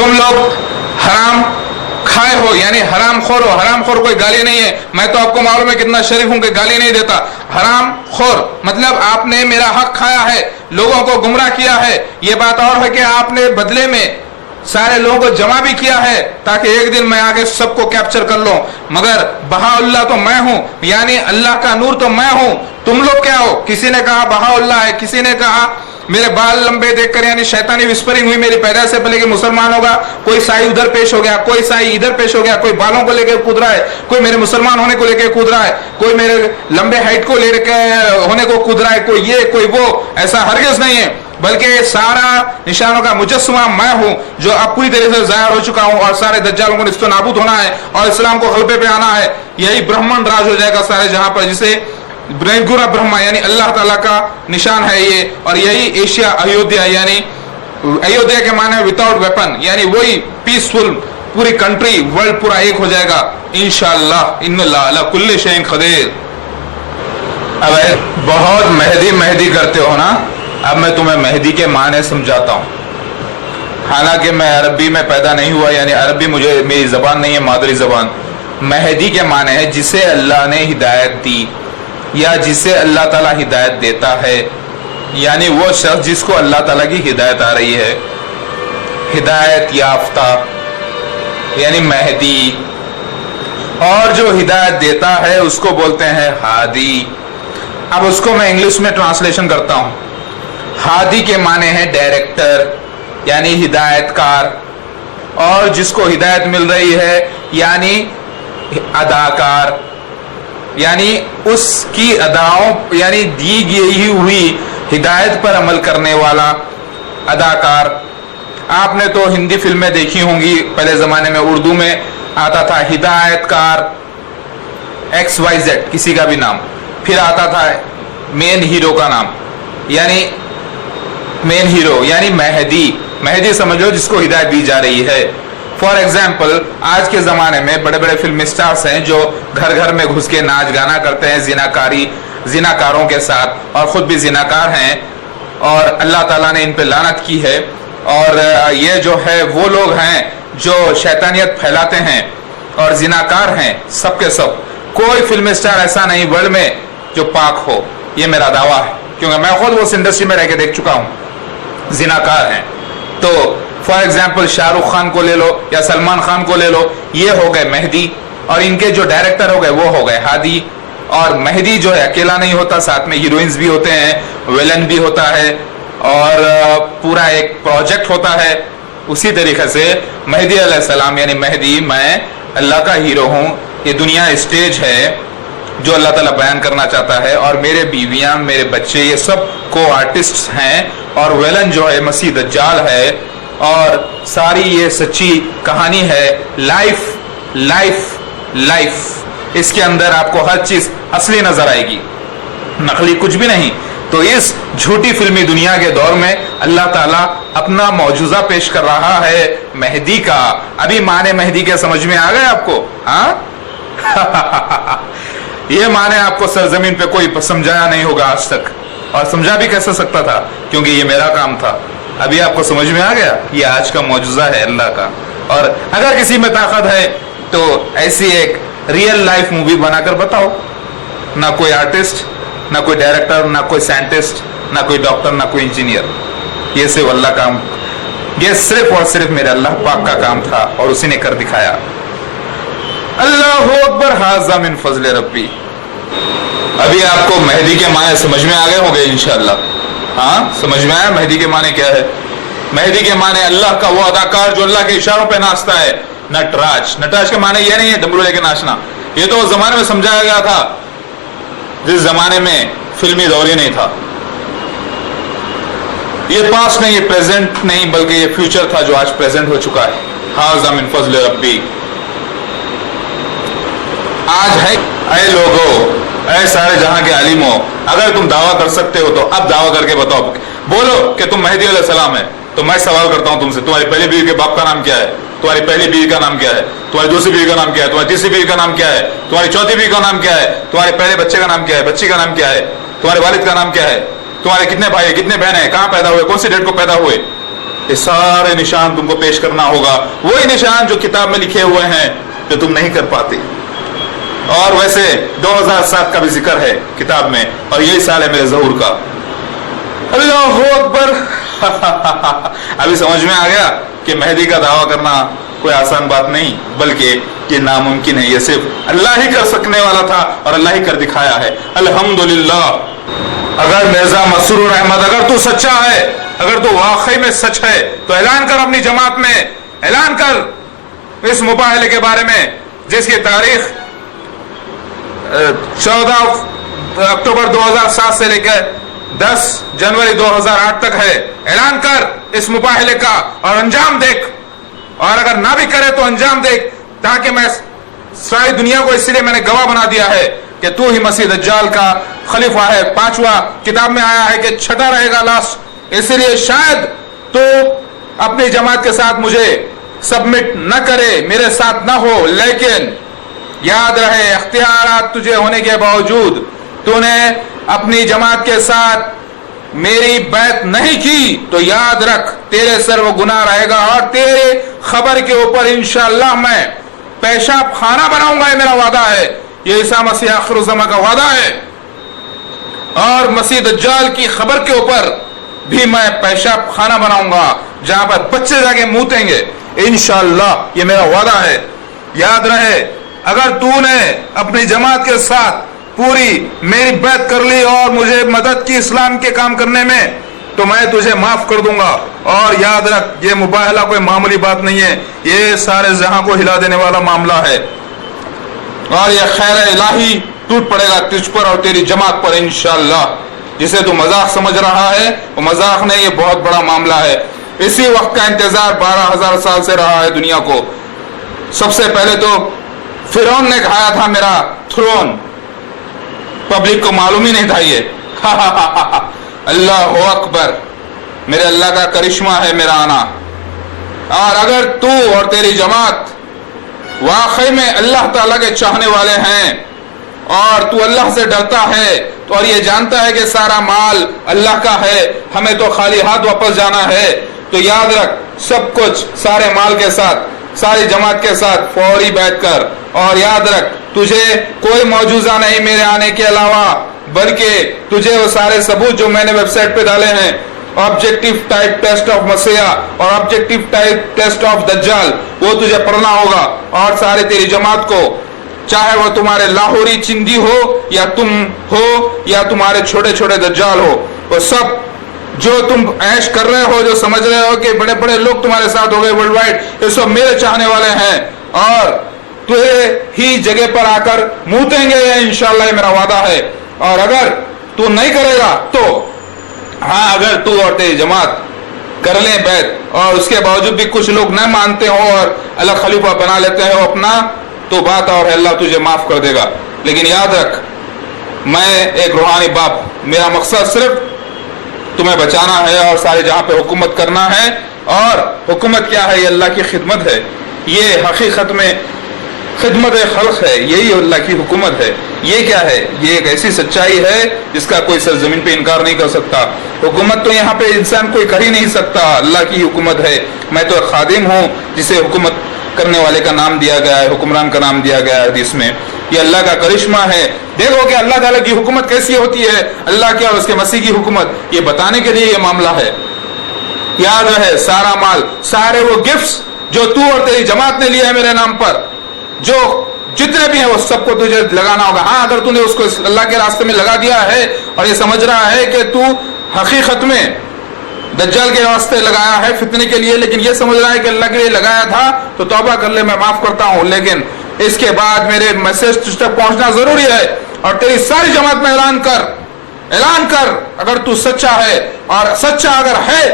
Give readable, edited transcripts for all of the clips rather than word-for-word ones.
तुम लोग हराम खाए हो, यानी हराम खोर हो। हराम खोर कोई गाली नहीं है, मैं तो आपको मालूम है कितना शरीफ हूं कि गाली नहीं देता। हराम खोर मतलब आपने मेरा हक खाया है, लोगों को गुमराह किया है। ये बात और है कि आपने बदले में सारे लोगों को जमा भी किया है ताकि एक दिन मैं आके सबको कैप्चर कर लूं, मगर बहाउल्लाह तो मैं हूं, यानी अल्लाह का नूर तो मैं हूं। तुम लोग क्या हो? किसी ने कहा बहाउल्लाह है, किसी ने कहा मेरे बाल लंबे देखकर यानी शैतानी विस्परिंग हुई मेरी पैदा से पहले कि मुसलमान होगा। कोई साई उधर पेश हो गया, कोई साई इधर पेश हो गया, कोई बालों को लेकर कूद रहा है, कोई मेरे मुसलमान होने को लेकर कूद रहा है, कोई मेरे लंबे हाइट को लेकर होने को कूद रहा है, कोई ये कोई वो। ऐसा हरगिज नहीं है, बल्कि सारा निशानों का मुजस्समा मैं हूं जो अब पूरी तरह से जाहिर हो चुका हूं और सारे दज्जालों को निस्तो नाबूद होना है और इस्लाम को गलबे पे आना है। यही ब्राह्मण राज हो जाएगा सारे जहां पर, जिसे गुरा ब्रह्मा यानी अल्लाह ताला का निशान है ये। और यही एशिया अयोध्या, यानी अयोध्या के माने विदाउट वेपन, यानी वही पीसफुल पूरी कंट्री वर्ल्ड पूरा एक हो जाएगा इंशाअल्लाह। इन्नल्लाह अला कुल्ली शैइन कदीर। अब बहुत मेहदी मेहदी करते हो ना, अब मैं तुम्हें मेहदी के माने समझाता हूं। हालांकि मैं अरबी में पैदा नहीं हुआ, यानी अरबी मुझे मेरी जबान नहीं है, मादरी जबान। मेहदी के माने है जिसे अल्लाह ने हिदायत दी या जिसे अल्लाह ताला हिदायत देता है, यानी वो शख्स जिसको अल्लाह ताला की हिदायत आ रही है, हिदायत याफ्ता यानी मेहदी। और जो हिदायत देता है उसको बोलते हैं हादी। अब उसको मैं इंग्लिश में ट्रांसलेशन करता हूं। हादी के माने हैं डायरेक्टर यानी हिदायतकार, और जिसको हिदायत मिल रही है यानी अदाकार, यानी उसकी अदाओं यानी दी गई हुई हिदायत पर अमल करने वाला अदाकार। आपने तो हिंदी फिल्में देखी होंगी, पहले जमाने में उर्दू में आता था हिदायतकार XYZ किसी का भी नाम, फिर आता था मेन हीरो का नाम, यानी मेन हीरो यानी मेहदी। मेहदी समझो जिसको हिदायत दी जा रही है। फॉर एग्जाम्पल आज के जमाने में बड़े बड़े फिल्म स्टार्स हैं जो घर घर में घुस के नाच गाना करते हैं जिनाकारों के साथ, और खुद भी जिनाकार हैं और अल्लाह ताला ने इन पे लानत की है। और ये जो है वो लोग हैं जो शैतानियत फैलाते हैं और जिनाकार हैं, सब के सब। कोई फिल्म स्टार ऐसा नहीं वर्ल्ड में जो पाक हो, ये मेरा दावा है, क्योंकि मैं खुद उस इंडस्ट्री में रह के देख चुका हूं। जिनाकार हैं तो फॉर एग्जाम्पल शाहरुख खान को ले लो या सलमान खान को ले लो, ये हो गए मेहदी, और इनके जो डायरेक्टर हो गए वो हो गए हादी। और मेहदी जो है अकेला नहीं होता, साथ में हीरोइंस भी होते हैं, विलन भी होता है, और पूरा एक प्रोजेक्ट होता है। उसी तरीके से मेहदी अलैहिस्सलाम यानी मेहदी, मैं अल्लाह का हीरो हूँ, ये दुनिया स्टेज है जो अल्लाह ताला बयान करना चाहता है, और मेरे बीवियां मेरे बच्चे ये सब को आर्टिस्ट हैं, और विलन जो है मसीह दज्जाल है, और सारी ये सच्ची कहानी है। लाइफ लाइफ लाइफ, इसके अंदर आपको हर चीज असली नजर आएगी, नकली कुछ भी नहीं। तो इस झूठी फिल्मी दुनिया के दौर में अल्लाह ताला अपना मौजूजा पेश कर रहा है मेहदी का। अभी माने मेहदी के समझ में आ गए आपको? हाँ ये माने आपको सरजमीन पे कोई समझाया नहीं होगा आज तक, और समझा भी कैसे सकता था, क्योंकि ये मेरा काम था। अभी आपको समझ में आ गया, ये आज का मौजूजा है अल्लाह का। और अगर किसी में ताकत है तो ऐसी एक रियल लाइफ मूवी बनाकर बताओ। ना कोई आर्टिस्ट, ना कोई डायरेक्टर, ना कोई साइंटिस्ट, ना कोई डॉक्टर, ना कोई इंजीनियर, ये सिर्फ अल्लाह काम, ये सिर्फ और सिर्फ मेरे अल्लाह पाक का काम था, और उसी ने कर दिखाया। अल्लाहु अकबर, हाज़ा मिन फज़ल रब्बी। अभी आपको मेहदी के माने समझ में आ गए होंगे इंशाअल्लाह। हाँ, समझ में आया मेहदी के माने क्या है? मेहदी के माने अल्लाह का वो अदाकार जो अल्लाह के इशारों पे नाचता है। नटराज, नटराज के माने ये नहीं है डमरू लेके नाचना, ये तो उस जमाने में समझाया गया था जिस जमाने में फिल्मी दौर ही नहीं था। ये पास्ट नहीं, ये प्रेजेंट नहीं, बल्कि ये फ्यूचर था जो आज प्रेजेंट हो चुका है। हाज़ा मिन फज़ल रब्बी। आज है ऐ लोगो, ऐ सारे जहां के आलिमों, अगर तुम दावा कर सकते हो तो अब दावा करके बताओ, बोलो कि तुम मेहदी अलैहिस्सलाम है। तो मैं सवाल करता हूं तुमसे, तुम्हारी पहली बीवी के बाप का नाम क्या है? तुम्हारी पहली बीवी का नाम क्या है? तुम्हारी दूसरी बीवी का नाम क्या है? तुम्हारी तीसरी बीवी का नाम क्या है? तुम्हारी चौथी बीवी का नाम क्या है? तुम्हारे पहले बच्चे का नाम क्या है? बच्ची का नाम क्या है? तुम्हारे वालिद का नाम क्या है? तुम्हारे कितने भाई, कितने बहन है, कहां पैदा हुए, कौन सी डेट को पैदा हुए? ये सारे निशान तुमको पेश करना होगा, वही निशान जो किताब में लिखे हुए हैं जो तुम नहीं कर पाते। और वैसे 2007 का भी जिक्र है किताब में, और यही साल है मेरे ज़हूर का। अल्लाहू अकबर। अभी समझ में आ गया कि मेहदी का दावा करना कोई आसान बात नहीं, बल्कि ये नामुमकिन है, ये सिर्फ अल्लाह ही कर सकने वाला था और अल्लाह ही कर दिखाया है। अल्हम्दुलिल्लाह। अगर मिर्जा मसरूर अहमद, अगर तू सच्चा है, अगर तू वाकई में सच है, तो ऐलान कर अपनी जमात में, ऐलान कर इस मुबाहले के बारे में जिसकी तारीख 14 अक्टूबर 2007 से लेकर 10 जनवरी 2008 तक है। ऐलान कर इस मुबाहले का और अंजाम देख, और अगर ना भी करे तो अंजाम देख, ताकि मैं सारी दुनिया को इसलिए मैंने गवाह बना दिया है कि तू ही मसीह दज्जाल का खलीफा है। 5वां किताब में आया है कि छठा रहेगा लास्ट, इसलिए शायद तो अपनी जमात के साथ मुझे सबमिट न करे, मेरे साथ न हो, लेकिन याद रहे इख्तियारात तुझे होने के बावजूद तूने अपनी जमात के साथ मेरी बैत नहीं की, तो याद रख तेरे सर वो गुनाह रहेगा, और तेरे खबर के ऊपर इंशाअल्लाह मैं पेशाब खाना बनाऊंगा, ये मेरा वादा है। ये ईसा मसीह आखिर ज़मा का वादा है। और मसीह दज्जाल की खबर के ऊपर भी मैं पेशाब खाना बनाऊंगा, जहां पर बच्चे जाके मूतेंगे, इंशाअल्लाह ये मेरा वादा है। याद रहे, अगर तूने अपनी जमात के साथ पूरी मेरी बैत कर ली और मुझे मदद की इस्लाम के काम करने में, तो मैं तुझे माफ कर दूंगा। और याद रख, ये मुबाहला कोई मामूली बात नहीं है, ये सारे जहां को हिला देने वाला मामला है, और ये खैर इलाही टूट पड़ेगा तुझ पर और तेरी जमात पर इंशाअल्लाह। जिसे तू मजाक समझ रहा है वो मजाक नहीं, ये बहुत बड़ा मामला है। इसी वक्त का इंतजार 12,000 साल से रहा है दुनिया को। सबसे पहले तो फिरौन ने खाया था मेरा थ्रोन, पब्लिक को मालूम ही नहीं था ये। अल्लाह अकबर, मेरे अल्लाह का करिश्मा है मेरा आना। और अगर तू और तेरी जमात वाकई में अल्लाह ताला के चाहने वाले हैं और तू अल्लाह से डरता है, तो और ये जानता है कि सारा माल अल्लाह का है, हमें तो खाली हाथ वापस जाना है, तो याद रख सब कुछ सारे माल के साथ, सारी जमात के साथ फौरी बैठ कर। और याद रख, तुझे कोई मौजूदा नहीं मेरे आने के अलावा, बल्कि तुझे वो सारे सबूत जो मैंने वेबसाइट पे डाले हैं, ऑब्जेक्टिव टाइप टेस्ट ऑफ मसीहा और ऑब्जेक्टिव टाइप टेस्ट ऑफ दज्जाल, वो तुझे पढ़ना होगा। और सारे तेरी जमात को, चाहे वो तुम्हारे लाहौरी चिंदी हो या तुम हो या तुम्हारे छोटे छोटे दज्जाल हो, वो सब जो तुम ऐश कर रहे हो, जो समझ रहे हो कि बड़े बड़े लोग तुम्हारे साथ हो गए वर्ल्ड वाइड, ये सब मेरे चाहने वाले हैं और तुझे ही जगह पर आकर मूतेंगे, इंशाअल्लाह ये मेरा वादा है। और अगर तू नहीं करेगा तो हाँ, अगर तू और तेरी जमात कर ले बैत और उसके बावजूद भी कुछ लोग न मानते हो और अलग खलीफा बना लेते हो अपना, तो बात और है, अल्लाह तुझे माफ कर देगा। लेकिन याद रख, मैं एक रूहानी बाप, मेरा मकसद सिर्फ तुम्हें बचाना है और सारे जहां पे हुकूमत करना है। और हुकूमत क्या है? ये अल्लाह की खिदमत है, ये हकीकत में खिदमत खल्क है, यही अल्लाह की हुकूमत है। ये क्या है? ये एक ऐसी सच्चाई है जिसका कोई सरजमीन पे इनकार नहीं कर सकता। हुकूमत तो यहाँ पे इंसान कोई कर ही नहीं सकता, अल्लाह की हुकूमत है। मैं तो एक खादिम हूँ जिसे हुकूमत करने वाले का नाम दिया गया है, हुक्मरान का नाम दिया गया है हदीस में। ये अल्लाह का करिश्मा है। देखो कि अल्लाह ताला की हुकूमत कैसी होती है, अल्लाह की और उसके मसीह की हुकूमत, ये बताने के लिए ये मामला है। याद रहे, सारा माल, सारे वो गिफ्ट्स जो तू और तेरी जमात ने लिया है मेरे नाम पर, जो जितने भी हैं वो सबको तुझे लगाना होगा। हाँ, अगर तूने उसको अल्लाह के रास्ते में लगा दिया है और ये समझ रहा है कि तू हकीकत में दज्जाल के वास्ते लगाया है फितने के लिए, लेकिन ये समझ रहा है कि अल्लाह के लिए लगाया था, तो तौबा कर ले, मैं माफ करता हूँ। लेकिन इसके बाद मेरे मैसेज तुझ तक पहुंचना जरूरी है और तेरी सारी जमात में ऐलान कर अगर तू सच्चा है, और सच्चा अगर है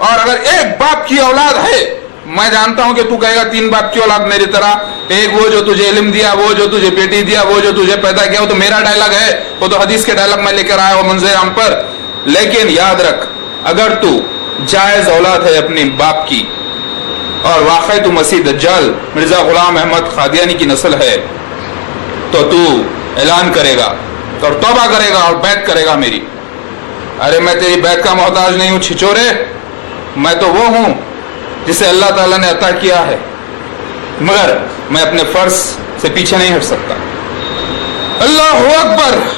और अगर एक बाप की औलाद है, मैं जानता हूं कि तू कहेगा 3 बाप की औलाद मेरी तरह, एक वो जो तुझे इल्म दिया, वो जो तुझे बेटी दिया, वो जो तुझे पैदा किया, वो तो मेरा डायलॉग है, वो तो हदीस के डायलॉग मैं लेकर आया वो मंज़र आम पर। लेकिन याद रख, अगर तू जायज औलाद है अपने बाप की और वाकई तू मसीह दज्जाल मिर्जा गुलाम अहमद कादियानी की नस्ल है, तो तू ऐलान करेगा और तौबा करेगा और बैत करेगा मेरी। अरे मैं तेरी बैत का मोहताज नहीं हूं छिचोरे, میں تو وہ ہوں جسے اللہ تعالیٰ نے عطا کیا ہے، مگر میں اپنے فرض سے پیچھے نہیں ہٹ سکتا۔ اللہ اکبر۔